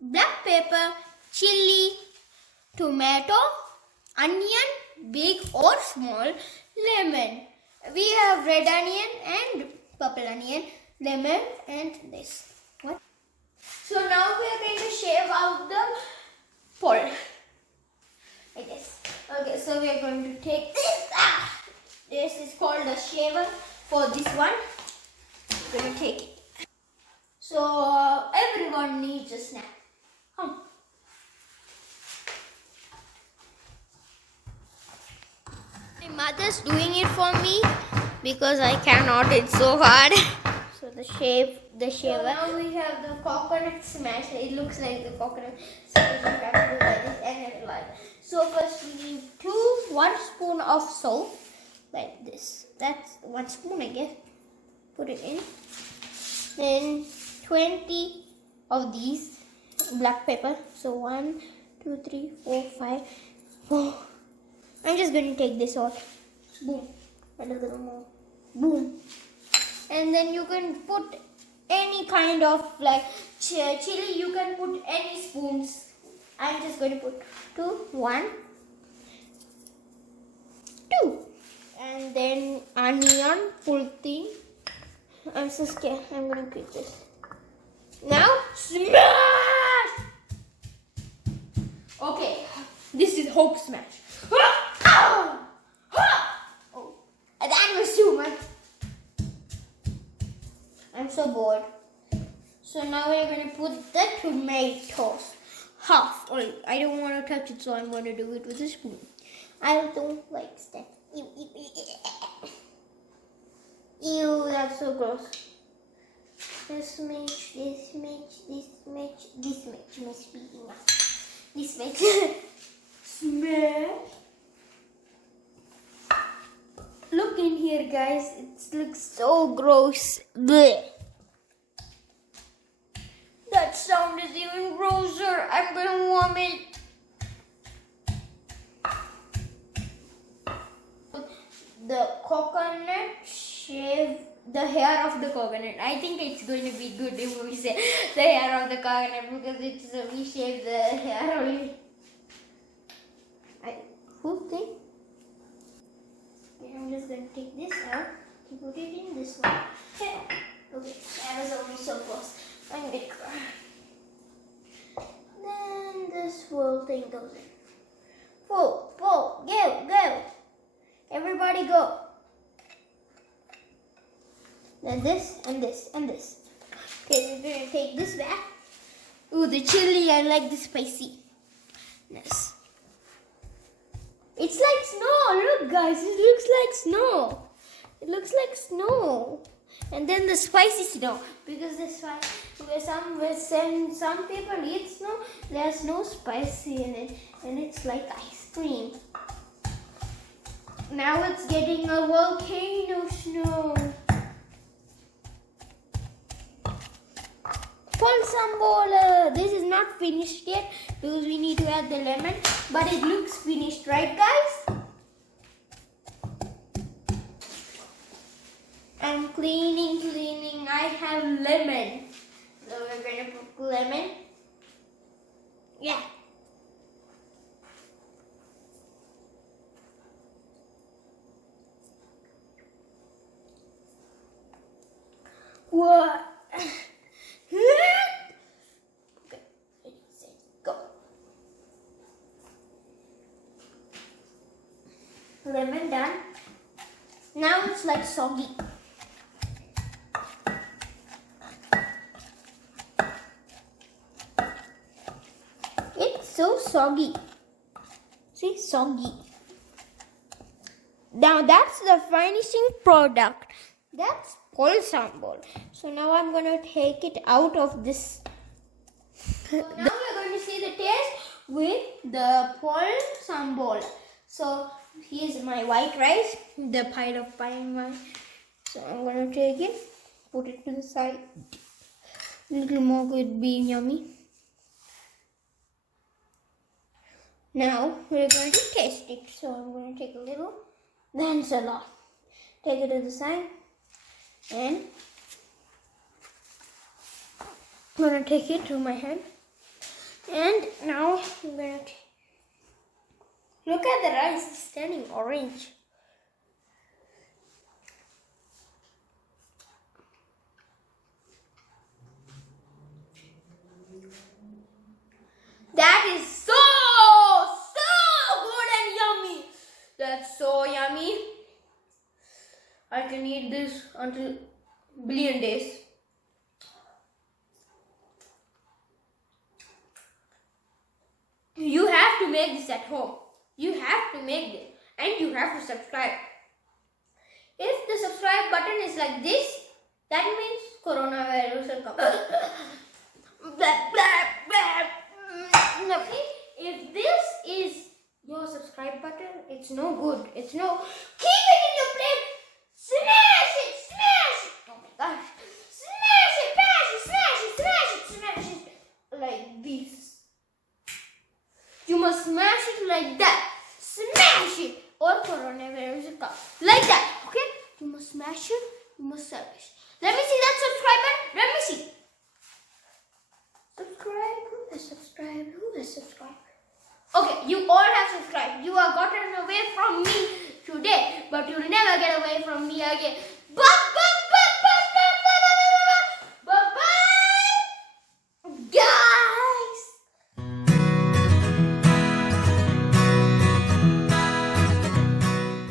black pepper, chilli, tomato, onion, big or small, lemon. We have red onion and purple onion, lemon and this. What? So now we are going to shave out the pole. I guess. Okay, so we are going to take this. This is called a shaver for this one. We're going to take it. So everyone needs a snack. My mother's doing it for me because I cannot. It's so hard. So the shaver. So now we have the coconut smash. It looks like the coconut. So we have to do like this and then like. So first we need 1 spoon of salt, like this. That's 1 spoon, I guess. Put it in. Then 20 of these black pepper. So 1, 2, 3, 4, 5. Oh. I'm just going to take this out. Boom. A little more. Boom. And then you can put any kind of like chili. You can put any spoons. I'm just going to put 2, 1, 2. And then onion, full thing. I'm so scared. I'm going to keep this. Now, smash! Okay, this is Hope Smash. Oh, that was too much. I'm so bored. So now we're going to put the tomatoes. Half. I don't want to touch it, so I'm going to do it with a spoon. I don't like that. Ew, that's so gross. This much must be enough. This much. Smell. Look in here, guys. It looks so gross. Blech. That sound is even grosser. I'm gonna vomit. The coconut shave the hair of the coconut. I think it's going to be good if we say the hair of the coconut because it's we shave the hair only. Who think? Okay, I'm just going to take this out and put it in this one. Okay, that was only so close. I'm going to cry. Then this whole thing goes in. Pull, go. Everybody go. Then this and this and this. Okay, we're going to take this back. Ooh, the chili, I like the spicy. Yes. It's like snow. Look, guys, it looks like snow. It looks like snow. And then the spicy snow. Because some people eat snow, there's no spicy in it. And it's like ice cream. Now it's getting a volcano snow. Pol Sambol. This is not finished yet because we need to add the lemon. But it looks finished, right, guys? I'm cleaning. I have lemon. So we're going to put lemon. Yeah. What? Okay, go. Lemon done. Now it's like soggy. It's so soggy. See, soggy. Now that's the finishing product. That's Pol Sambol. So now I'm going to take it out of this. So now we're going to see the taste with the Pol Sambol. So here's my white rice, the pile of fine wine. So I'm going to take it, put it to the side. A little more could be yummy. Now we're going to taste it. So I'm going to take a little, then a lot. Take it to the side. And I'm going to take it to my hand. And now I'm gonna look at the rice. It's turning orange. That is so good and yummy. That's so yummy. I can eat this until billion days. You have to make this at home. You have to make this and you have to subscribe. If the subscribe button is like this, that means coronavirus will come. Blah, blah, blah. If this is your subscribe button, it's no good. It's no. Keep it in your plate. Smash it, smash it. Oh my gosh. Smash it, smash it, smash it, smash it, smash it. Like this. You must smash it like that. Smash it. Or coronavirus will come. Like that. Okay? You must smash it. You must smash. Let me see that subscribe button. Let me see. Subscribe. Who has subscribed? Who has subscribed? Okay, you all have subscribed. You have gotten away from me today, but you'll never get away from me again. Bye-bye!